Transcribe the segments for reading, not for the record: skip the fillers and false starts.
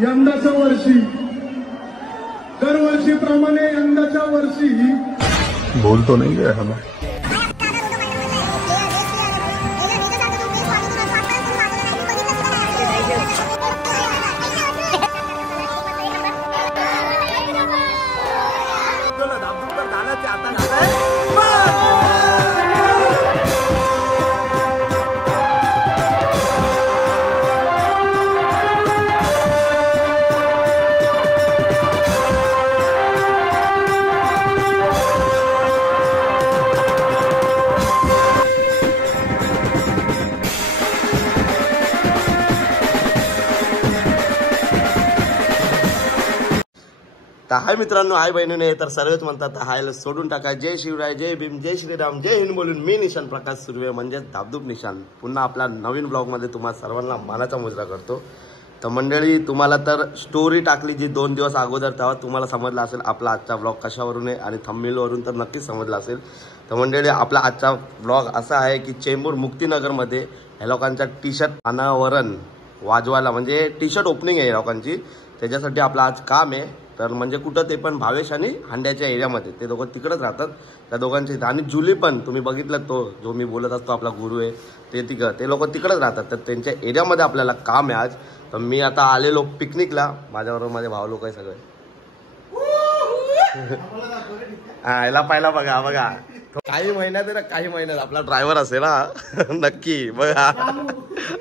यंदाच्या वर्षी दरवर्षीप्रमाणे यंदाच्या वर्षी बोलतो नहीं गया हमें तर हाय मित्रांनो, हाय बहिणीने, तर सर्वच म्हणतात हायला सोडून टाका. जय शिवराय, जय भीम, जय श्रीराम, जय हिंद बोलून मी निशान प्रकाश सुर्वे म्हणजे धाबधूप निशान पुन्हा आपला नवीन ब्लॉगमध्ये तुम्हा सर्वांना मानाचा मुजरा करतो. तर मंडळी, तुम्हाला तर स्टोरी टाकली जी 2 दिवस अगोदर, तेव्हा तुम्हाला समजला असेल आपला आजचा ब्लॉग कशावरून आहे आणि थंबनेलवरून तर नक्कीच समजला असेल. तर मंडळी, आपला आजचा ब्लॉग असा आहे की चेंबूर मुक्तीनगरमध्ये ह्या लोकांचा टी शर्ट अनावरण वाजवायला म्हणजे टी शर्ट ओपनिंग आहे या लोकांची, त्याच्यासाठी आपलं आज काम आहे. तर म्हणजे कुठं ते पण भावेश आणि हांड्याच्या एरियामध्ये, ते दोघं तिकडंच राहतात. त्या दोघांचे आणि जुली पण तुम्ही बघितलं, तो जो मी बोलत असतो आपला गुरु आहे ते लोक तिकडंच राहतात. तर त्यांच्या एरियामध्ये आपल्याला काम आहे आज. तर मी आता आलेलो पिकनिकला, माझ्याबरोबर माझे भाऊ लोक आहे सगळे. हा, याला पाहिला बघा बघा, काही महिन्यात आहे ना, काही महिन्यात आपला ड्रायव्हर असेल हा नक्की बघा.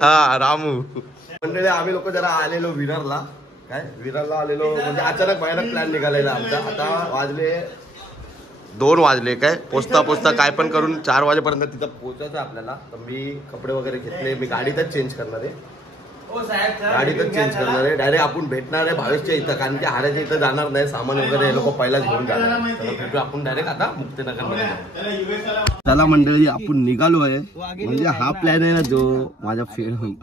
हा, रामू. मंडळी, आम्ही लोक जरा आलेलो विरारला. विरारला आलेलो म्हणजे अचानक भयानक प्लॅन निघालेला आमचा. आता वाजले 2 वाजले, काय पोचता काय पण करून 4 वाजेपर्यंत तिथं पोहोचायचं आपल्याला. तर मी कपडे वगैरे घेतले, मी गाडीतच चेंज करणार आहे. डायरेक्ट आपण भेटणार आहे भावेशच्या इथं, कारण की हाऱ्याच्या इथं जाणार नाही, सामान वगैरे हे लोक पहिलाच घेऊन जाणार. भेटू आपण डायरेक्ट आता मुक्तीनगरमध्ये. चला मंडळी, आपण निघालो आहे. म्हणजे हा प्लॅन आहे ना जो माझ्या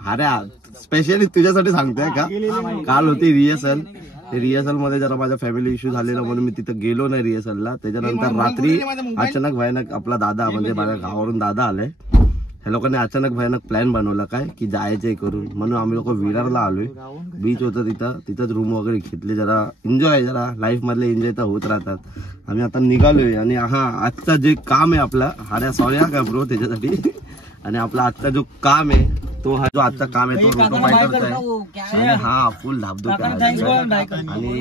हाऱ्या स्पेशली तुझ्यासाठी सांगतोय का, काल होती रिहर्सल मध्ये जरा माझ्या फॅमिली इश्यू झालेला म्हणून मी तिथं गेलो नाही रिहर्सलला. त्याच्यानंतर रात्री अचानक भयानक आपला दादा म्हणजे माझ्या गावावरून दादा आलाय, ह्या लोकांनी अचानक भयानक प्लॅन बनवला काय की जायचंय करून, म्हणून आम्ही लोक विरारला आलोय. बीच होतं तिथंच रूम वगैरे घेतले, जरा एन्जॉय, जरा लाईफ मधले एन्जॉय तर होत राहतात. आम्ही आता निघालोय आणि हा आजचा जे काम आहे आपला, हाड्या सॉरी हा का ब्रो त्याच्यासाठी, आणि आपला आजचा जो काम आहे तो हा जो आजचा काम आहे तो रोटो फायटरचा आहे. आणि हा फुल धाबधूक आहे. आणि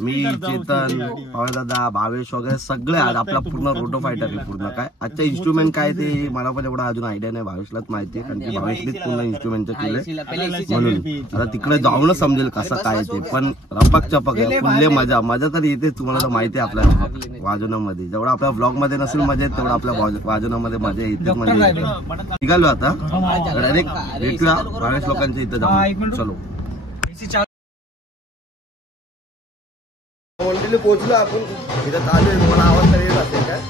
मी, चेतन, पवन दादा, भावेश वगैरे सगळे आज आपला पूर्ण रोटो फायटर आहे पूर्ण. काय आजच्या इन्स्ट्रुमेंट काय ते मला पण एवढा अजून आयडिया नाही, भावेशलाच माहिती आहे, कारण की भावेशनेच पूर्ण इन्स्ट्रुमेंटचं केलंय. म्हणून आता तिकडे जाऊनच समजेल कसं काय ते. पण रपक चपक आहे, फुल्ले मजा तर येते. तुम्हाला तर माहिती आहे आपल्या वाजवण्यामध्ये, जेवढा आपल्या ब्लॉग मध्ये नसेल मजा येत, तेवढा आपल्या वाजवण्यामध्ये मजा येतेच. म्हणजे निघालो आता भेटूया भावेश लोकांच्या इथं जाऊ. चलो मंडळी, पोहोचलो आपण इथं. चालू आहे, मला आवाज तरी येत असेल काय.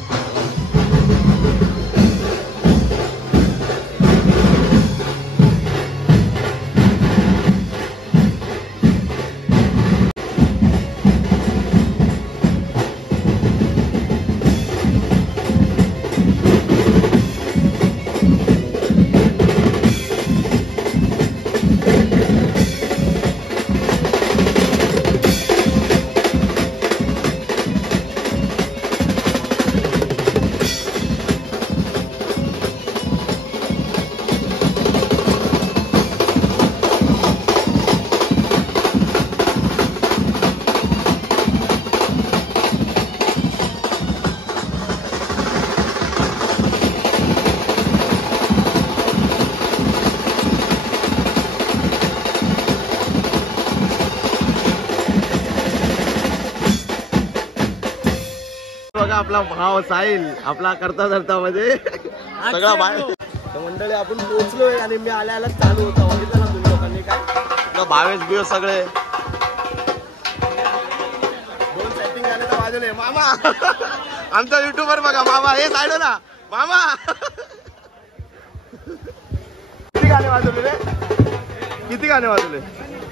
आपला भाव साहिल आपला करता म्हणजे सगळा बाहेर. मंडळी, आपण पोहोचलोय आणि मी आल्याला चालू होता बघितलं ना तुम्ही लोकांनी काय भावेश बिव सगळे 2 सेटिंग झाले तर वाजवले. मामा आमचा युट्यूबर बघा, मामा हे साईड ना मामा. किती गाणे वाजवले रे, किती गाणे वाजवले?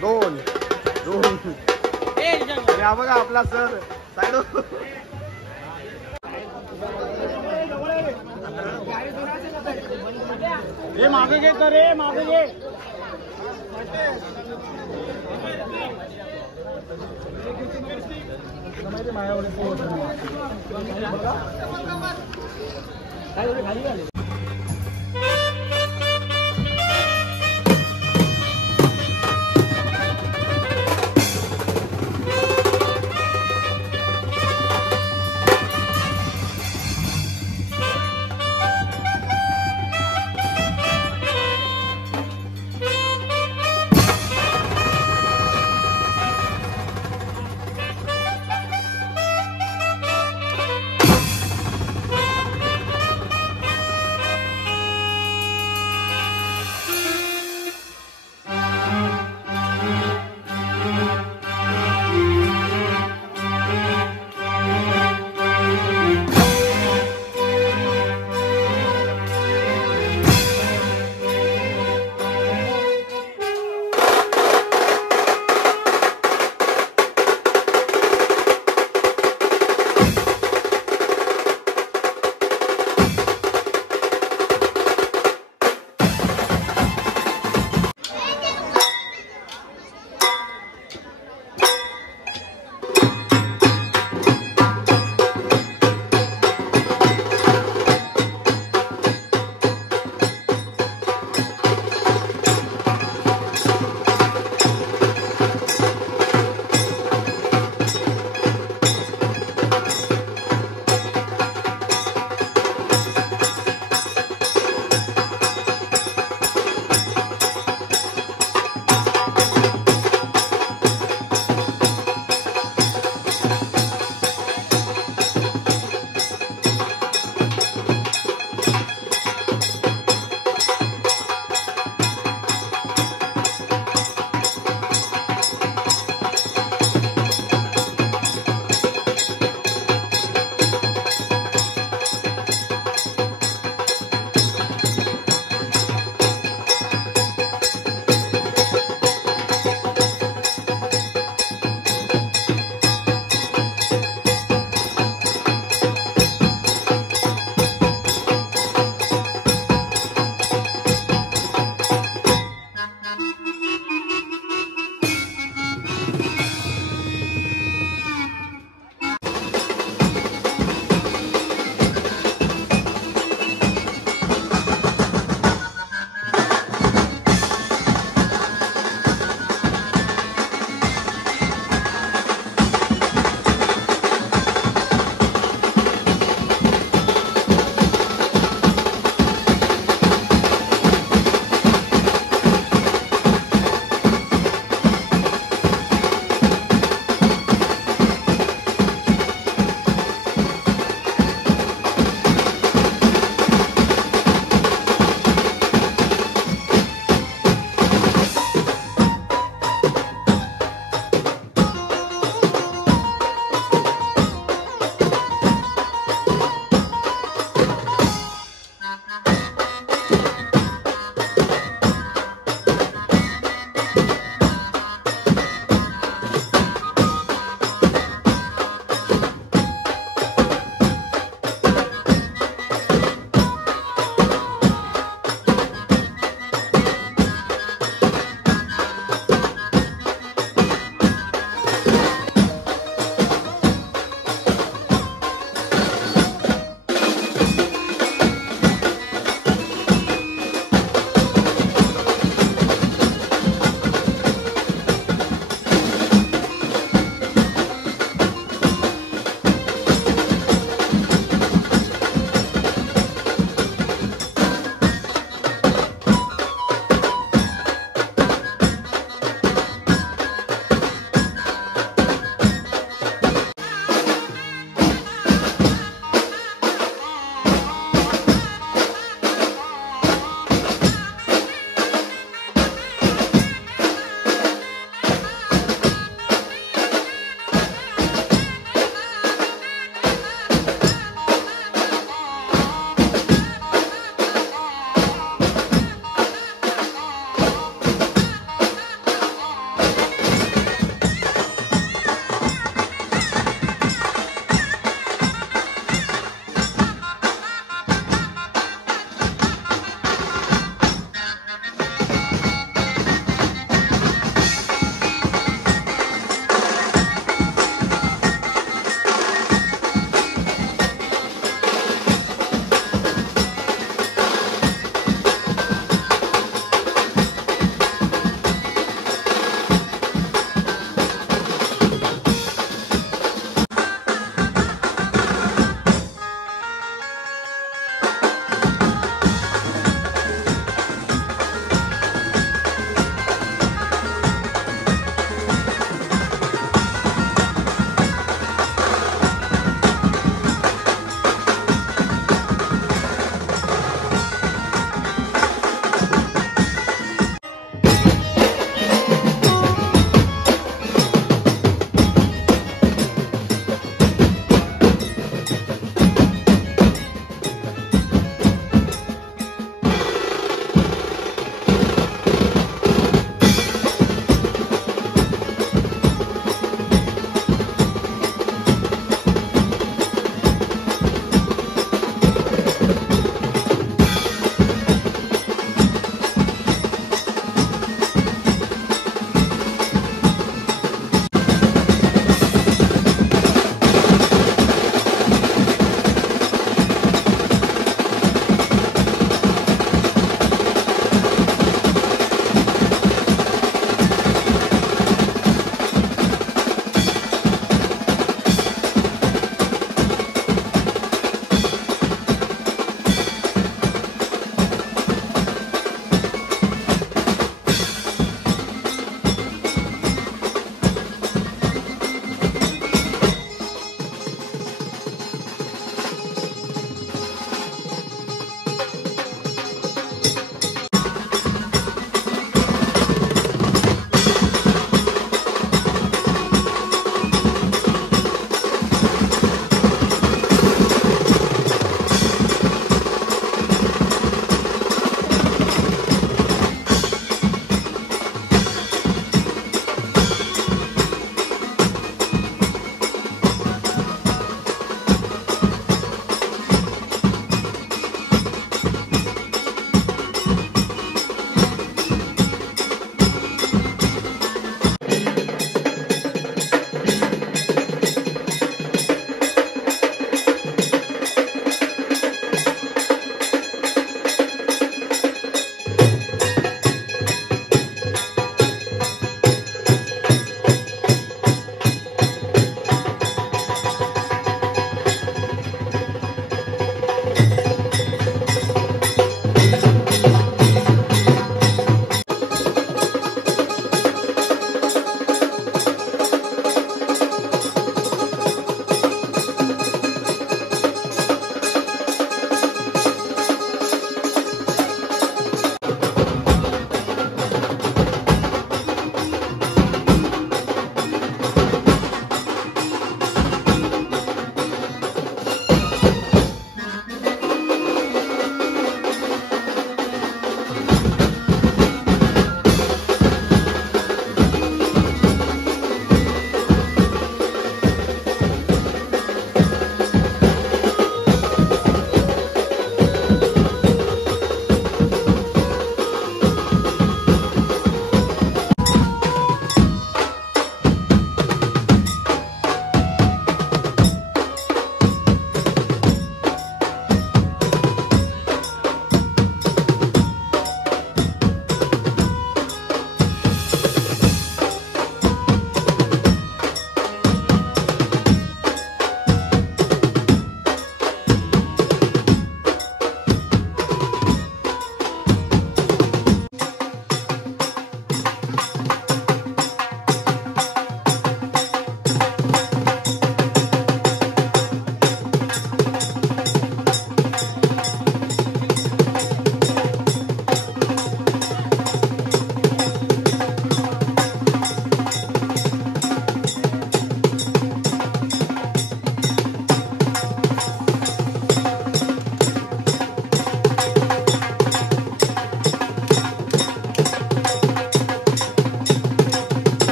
2 आणि हा बघा आपला सर साईड. मागे घे, मागे घे.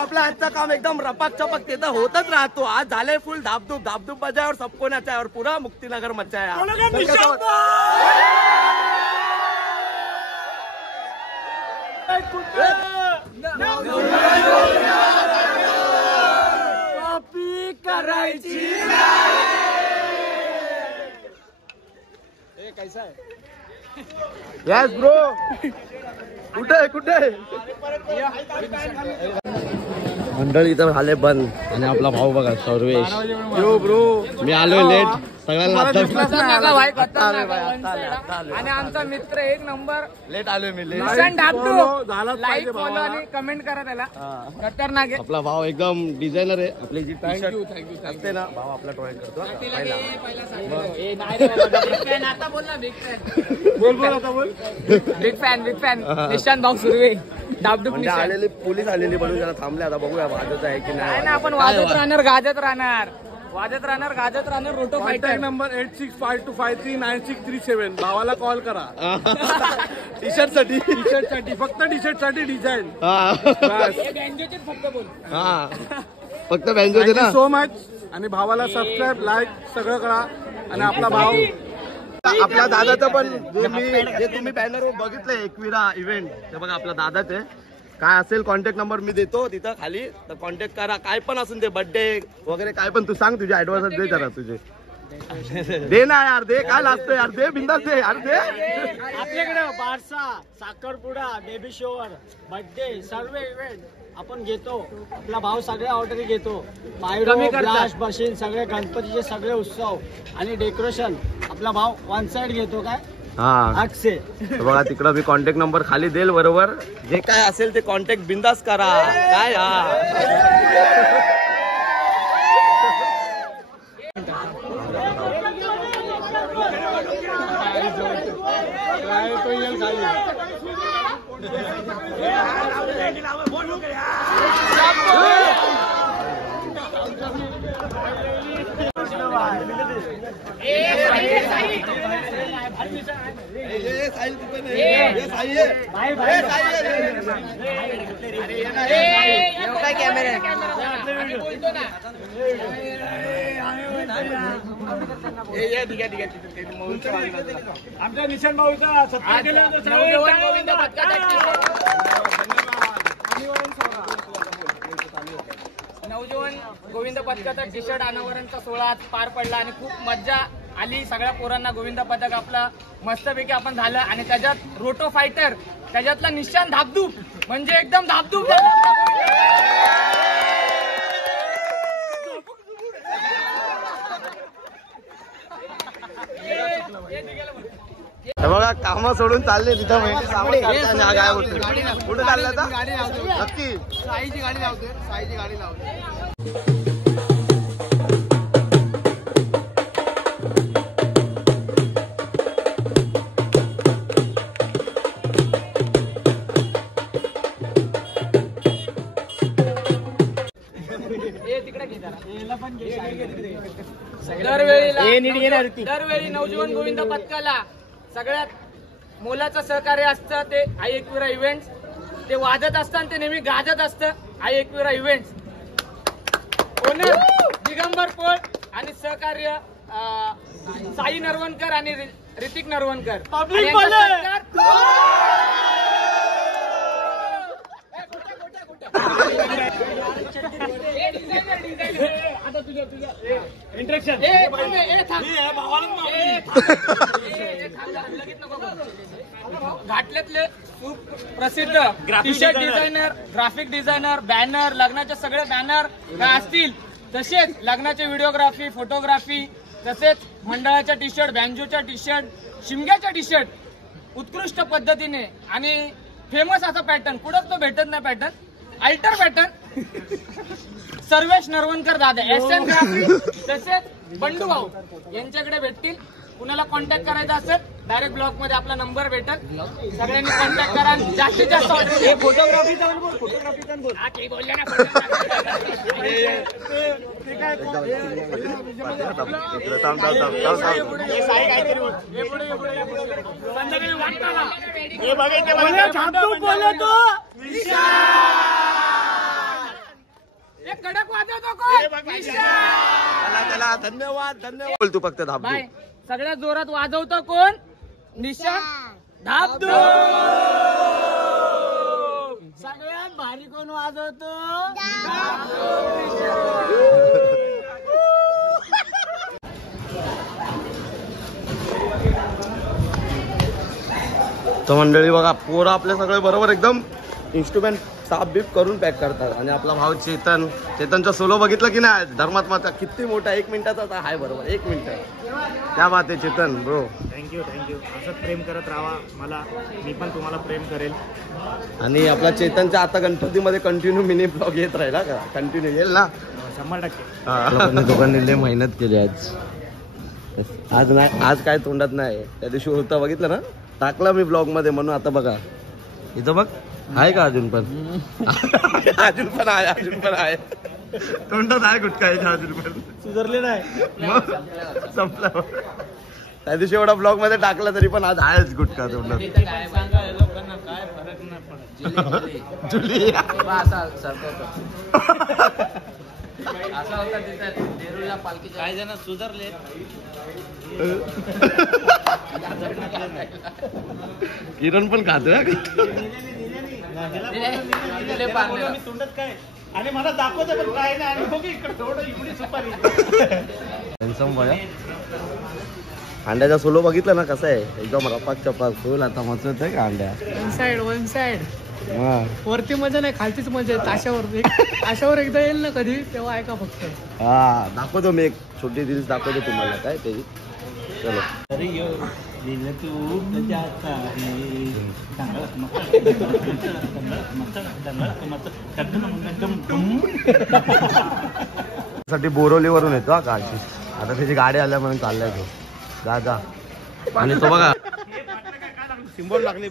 आपला आजचा काम एकदम रपाक चपक ते तर होतच राहतो. आज झालंय फुल धापधूप धापधूप बजाय और सबको नचाय और पुरा मुक्तीनगर मचाया. करायची कैसा आहे. Yes bro. कुठे कुठे मंडळी इथं झाले बंद आणि आपला भाऊ बघा सर्वेश. ब्रो मी आलोय लेट सगळ्यांना आणि आमचा मित्र एक नंबर लेट आलोय मी लेट. लाईक फॉलो आणि कमेंट करा त्याला. खतरनाक आहे आपला भाव एकदम डिझायनर आहे. आपली जी थँक्यू असते ना भाव आपला ड्रॉइंग करतो. आता बोल ना. Big fan big fan Nishant भाऊ सुर्वे. डाबडूब म्हणजे आलेली पोलीस आलेली म्हणून जरा थांबले. आता बघूया वाजत आहे की नाही. आपण वाजत राहणार गाजत राहणार गाजत राहणार. रोटो फायटर नंबर 8652539637. भावाला कॉल करा. टी शर्ट साठी फक्त टी शर्ट साठी डिझाईन. फक्त बोल. हा फक्त बँजोचे ना. So much. आणि भावाला सबस्क्राईब लाईक सगळं करा. आणि आपला भाव आपल्या दादाचं पण जे तुम्ही बॅनरवर बघितलंय एकविरा इव्हेंट ते बघा आपल्या दादाच आहे. काय असेल कॉन्टॅक्ट नंबर मी देतो तिथं खाली तर कॉन्टॅक्ट करा. काय पण असून ते बर्थडे वगैरे काय पण तू सांग. तुझे ऍडव्हान्स दे जरा तुझे. दे ना यार दे. काय लागतं यार दे. बिंदास दे यार दे. आपल्याकडे बारसा साखरपुडा बेबी शोवर बर्थडे सर्व इव्हेंट आपण घेतो. आपला भाव सगळ्या ऑर्डर घेतो. ब्लास्ट मशीन सगळे गणपतीचे सगळे उत्सव आणि डेकोरेशन आपला भाव वन साइड घेतो. काय हा अक्षय बघा तिकडं मी कॉन्टॅक्ट नंबर खाली देईल. बरोबर जे काय असेल ते कॉन्टॅक्ट बिंदास करा. काय आमच्या निशांत भाऊचा सत्कार केला. नवजीवन गोविंद पदकाचा टी शर्ट अनावरणचा सोहळा आज पार पडला आणि खूप मज्जा आली. सगळ्या पोरांना गोविंद पदक आपला मस्तपैकी आपण झालं. आणि त्याच्यात रोटो फायटर त्याच्यातला निशांत धाबधूप म्हणजे एकदम धाबधूप बघा काम सोडून चालले तिथं काय होतं. कुठे चाललं आता नक्की. साईची गाडी लावते. दरवेळी नवजीवन गोविंद पथकाला सगळ्यात मोलाचं सहकार्य असतं ते आई एकविरा इव्हेंट्स. ते वाजत असतं आणि ते नेहमी गाजत असतं. आई एकविरा इव्हेंट्स ओनर दिगंबर पोळ आणि सहकार्य साई नरवणकर आणि ऋतिक नरवणकर. घाटल्यातले खूप प्रसिद्ध T shirt designer, graphic designer, banner, लग्नाचे सगळे बॅनर काय असतील तसेच लग्नाचे व्हिडिओग्राफी, फोटोग्राफी, तसेच मंडळाच्या टी शर्ट, बँजोच्या टी शर्ट, शिमग्याच्या टी शर्ट उत्कृष्ट पद्धतीने आणि फेमस असा पॅटर्न कुठंच तो भेटत नाही. पॅटर्न अल्टर पॅटर्न सर्वेश नरवणकर दादा SN ग्राफिक तसेच बंडू भाऊ यांच्याकडे भेटतील. कुणाला कॉन्टॅक्ट करायचा असेल डायरेक्ट ब्लॉग मध्ये आपला नंबर भेटेल. सगळ्यांनी कॉन्टॅक्ट करा. जास्तीत जास्त ऑर्डर. फोटोग्राफीचा बोलले ना. कडक वाजवतो कोण? त्याला धन्यवाद धन्यवाद बोल तू फक्त धाबधूक. बाय सगळ्यात जोरात वाजवतो कोण? निशांत धाबधूक. सगळ्यात भारी कोण वाजवतो? तर मंडळी बघा पोरं आपले सगळे बरोबर एकदम इन्स्ट्रुमेंट साफ बीप करून पॅक करतात. आणि आपला भाऊ चेतनचा सोलो बघितलं की नाही धर्मात्माचा किती मोठा 1 मिनिटाचा आहे बरोबर 1 मिनिट. क्या बात आहे चेतन ब्रो. थँक्यू असंच प्रेम करत राहा मला, मी पण तुम्हाला प्रेम करेल. आणि आपला चेतनच्या आता गणपतीमध्ये कंटिन्यू मिनी ब्लॉग येत राहिला का? कंटिन्यू येईल ना 100%. दोघांनी लय मेहनत केली आज नाही आज काय तोंडात नाही. त्या दिवशी होतं बघितलं ना टाकला मी ब्लॉग मध्ये म्हणून आता बघा इथं बघ आहे का अजून पण अजून पण आहे तोंडात आहे गुटखा अजून पण सुधारले नाही मग संपलं. त्या दिवशी एवढा ब्लॉग मध्ये टाकला तरी पण आज आहेच गुटखा तोंडात. काय फरक नाही पडत. जुली असा होता तिथं देरूळला पालखीच्या काही जण सुधारले. किरण पण खातोय तोंडात काय आणि मला दाखवतो पण काय नाही. आणि बघ इकडे थोडं एवढी सुपारी. अंड्याचा सोलो बघितलं ना कसं आहे एकदम रपाक चपाक फुल आता मस्त आहे का अंड्या. वन साइड वरती मजा नाही खालचीच मजा आहे. ताशावर एकदा येईल ना कधी तेव्हा ऐका फक्त. हा दाखवतो मी एक छोटी रील्स दाखवतो तुम्हाला काय त्याची. चलो साठी बोरोलीवरून येतो हा काशी. आता त्याची गाडी आल्या म्हणून चाललाय तो. जा आणि तो बघा सिंबल लागली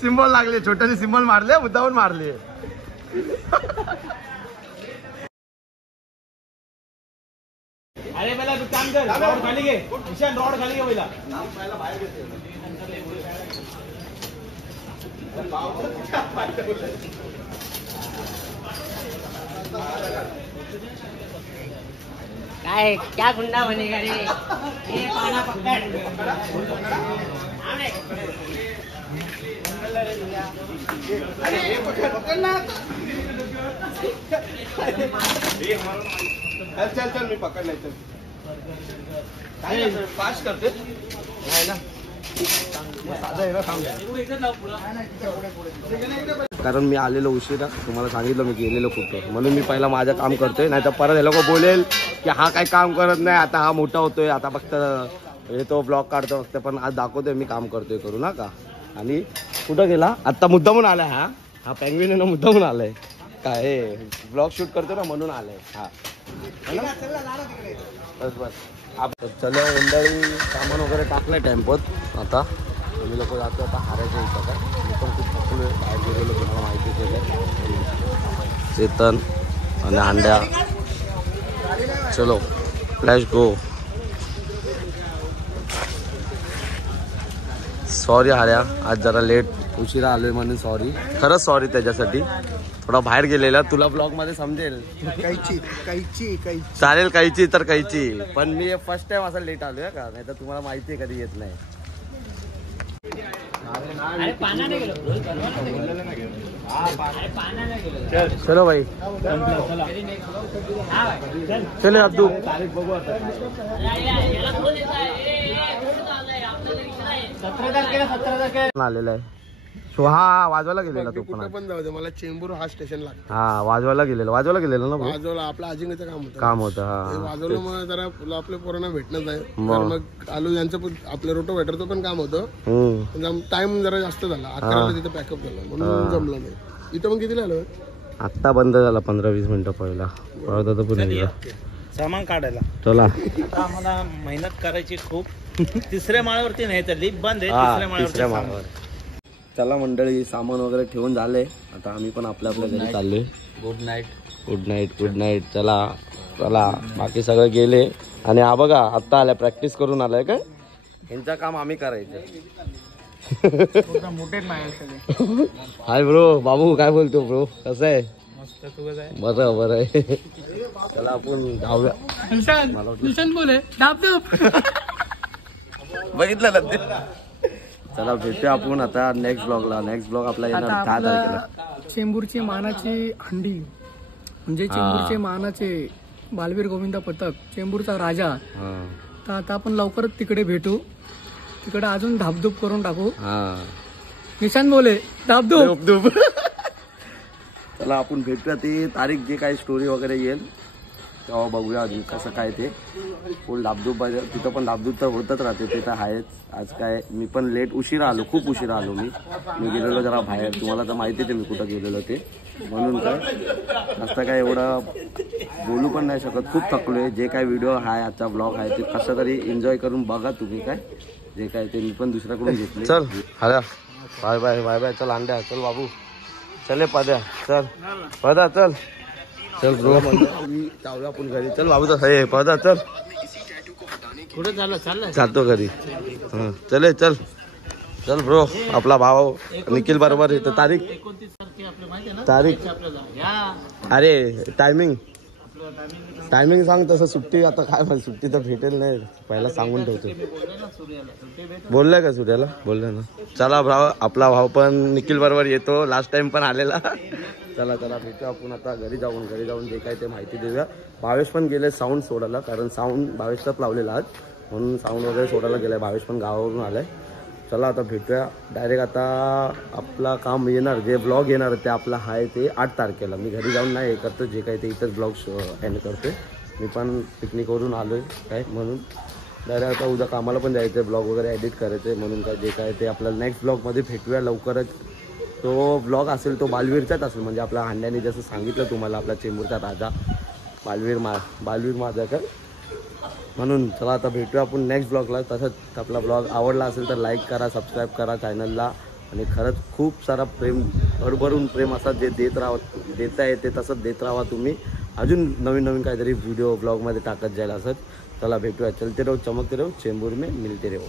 सिम्बॉल लागले छोट्याने सिम्बॉल मारले मुद्दाहून मारले. अरे पहिला तू काम कर रॉड खाली घे ईशान रॉड खाली घे पहिला. काय क्या गुंडा बनेगा रे ये पाना पकड़. चल मी पकडलाय चल. काय पास करते नाही ना साधा आहे ना कारण मी आलेलो उशिरा तुम्हाला सांगितलं मी गेलेलो कुठं म्हणून मी पहिला माझं काम करतोय. नाही तर परत हे लोक बोलेल की हा काय काम करत नाही आता हा मोठा होतोय आता फक्त हे तो ब्लॉग काढतो फक्त. पण आज दाखवतोय मी काम करतोय करू ना का. आणि कुठं गेला आत्ता मुद्दामून आलाय हा पेंग्विन आहे ना मुद्दामून आलाय काय हे ब्लॉग शूट करतो ना म्हणून आलाय हा. बस चलो मंडळी सामान वगैरे टाकलंय टेम्पोत. आता आम्ही लोक जातो आता हारायच्या इथं काय. मी पण खूप थकलोय बाहेर गेलेलो तुम्हाला माहितीच आहे. चेतन आणि अंड्या चलो फ्लॅश गो. सॉरी हार्या आज जरा लेट उशिरा आलोय म्हणून सॉरी. खरंच सॉरी त्याच्यासाठी. थोडा बाहेर गेलेला तुला ब्लॉग मध्ये समजेल. चालेल काहीची तर काहीची. पण मी फर्स्ट टाइम असं लेट आलोय का नाही तर तुम्हाला माहिती आहे कधी येत नाही. चलो भाई चलो अब्दू आलेला आहे शो. हा वाजवायला गेलेला तो पण जाऊ दे मला चेंबूर हा स्टेशन लागतो. हा वाजवायला गेलेला ना वाजवलं आपलं अजिंक्यचं काम होतं हा वाजवलं मग जरा आपल्या पोरांना भेटणं आहे. मग आलो यांचं पण आपलं रोटोवेटरचं पण काम होतं. टाइम जरा जास्त झाला 11 तिथे पॅकअप झाला म्हणून जमलं नाही. इथं पण कितीला आलो आत्ता बंद झाला 15-20 मिनिटं पहिला पळत पुणे सामान काढायला. चला आम्हाला मेहनत करायची खूप. तिसऱ्या माळ्यावरती नाही तर लिफ्ट बंद आहे. तिसऱ्या माळ्यावर. चला मंडळी सामान वगैरे ठेवून झाले आता आम्ही पण आपल्या घरी चाललोय. गुड नाईट चला बाकी सगळे गेले. आणि हा बघा आत्ता आलाय प्रॅक्टिस करून आलाय काय. यांचं काम आम्ही करायचं. मोठेच नाही सगळे. Hi bro. बाबू काय बोलतो ब्रो, कसं आहे? मस्त. तू कसं आहे? बरं आहे. चला आपण जाऊया. निशांत बोले धाप बघितलं ना ते. चला भेटूया आपण आता नेक्स्ट ब्लॉगला. नेक्स्ट ब्लॉग आपला येणार 10 तारखेला. चेंबूरची मानाची हंडी म्हणजे चेंबूरचे मानाचे बालवीर गोविंद पथक, चेंबूरचा राजा. तर आता आपण लवकरच तिकडे भेटू. तिकडे अजून धापधूप करून टाकू. निशांत बोले धापधूप. चला आपण भेटूया. ते तारीख जे काही स्टोरी वगैरे येईल तेव्हा बघूया अजून कसं काय ते. फुल धापधूप तिथं पण धापधूप तर होतच राहते, ते तर आहेच. आज काय मी पण लेट उशिरा आलो, खूप उशिरा आलो. मी गेलेलो जरा बाहेर, तुम्हाला तर माहितीच आहे मी कुठं गेलेलो ते. म्हणून काय जास्त काय एवढं बोलू पण नाही शकत, खूप थकलोय. जे काय व्हिडिओ आहे आजचा ब्लॉग आहे ते कसं तरी एन्जॉय करून बघा तुम्ही. काय जे काय ते मी पण दुसऱ्याकडून घेतले. चल हऱ्या बाय बाय बाय बाय. चल अंड्या, चल बाबू, चले पद्या, चल पदा, चल चल ब्रो. चावला आपण घरी. चल बाबू तर पदा, चल कुठे झालं चाललं जातो घरी. चले चल चल ब्रो. आपला भाव निखिल बरोबर येतो. तारीख 29 तारखे आपलं माहिती आहे ना तारीख आपल्याला. अरे टायमिंग सांग तसं. सुट्टी आता काय मला सुट्टी तर भेटेल नाही, पहिला सांगून ठेवतो. बोललाय का सूर्याला? बोललाय ना. चला भाव, आपला भाव पण निखिल बरोबर येतो. लास्ट टाइम पण आलेला. चला चला भेटू आपण आता घरी जाऊन जे काय ते माहिती देऊया. भावेश पण गेले साऊंड सोडायला, कारण साऊंड भावेशचाच लावलेला आज, म्हणून साऊंड वगैरे सोडायला गेलाय. भावेश पण गावावरून आलाय. चला आता भेटूया डायरेक्ट. आता आपला काम येणार, जे ब्लॉग येणार ते आपला आहे ते 8 तारखेला. मी घरी जाऊन नाही हे करतो, जे काही ते इथंच ब्लॉग एंड करते. मी पण पिकनिकवरून आलोय काय, म्हणून डायरेक्ट आता उद्या कामाला पण जायचं आहे, ब्लॉग वगैरे एडिट करायचं आहे. म्हणून काय जे काय ते आपल्याला नेक्स्ट ब्लॉगमध्ये भेटूया लवकरच. तो ब्लॉग असेल तो बालवीरचाच असेल, म्हणजे आपल्या हांड्याने जसं सांगितलं तुम्हाला, आपला चेंबूरचा राजा बालवीर माझाकर. म्हणून चला आता भेटूया आपण नेक्स्ट ब्लॉगला. तसंच आपला ब्लॉग आवडला असेल तर लाईक करा, सबस्क्राईब करा चॅनलला. आणि खरंच खूप सारा प्रेम, भरभरून प्रेम असा जे देता येते तसंच देत राहा तुम्ही. अजून नवीन काहीतरी व्हिडिओ ब्लॉगमध्ये टाकत जाईल असंच. चला भेटूया. चलते रहो, चमकते रहो, चेंबूर में मिलते रहो.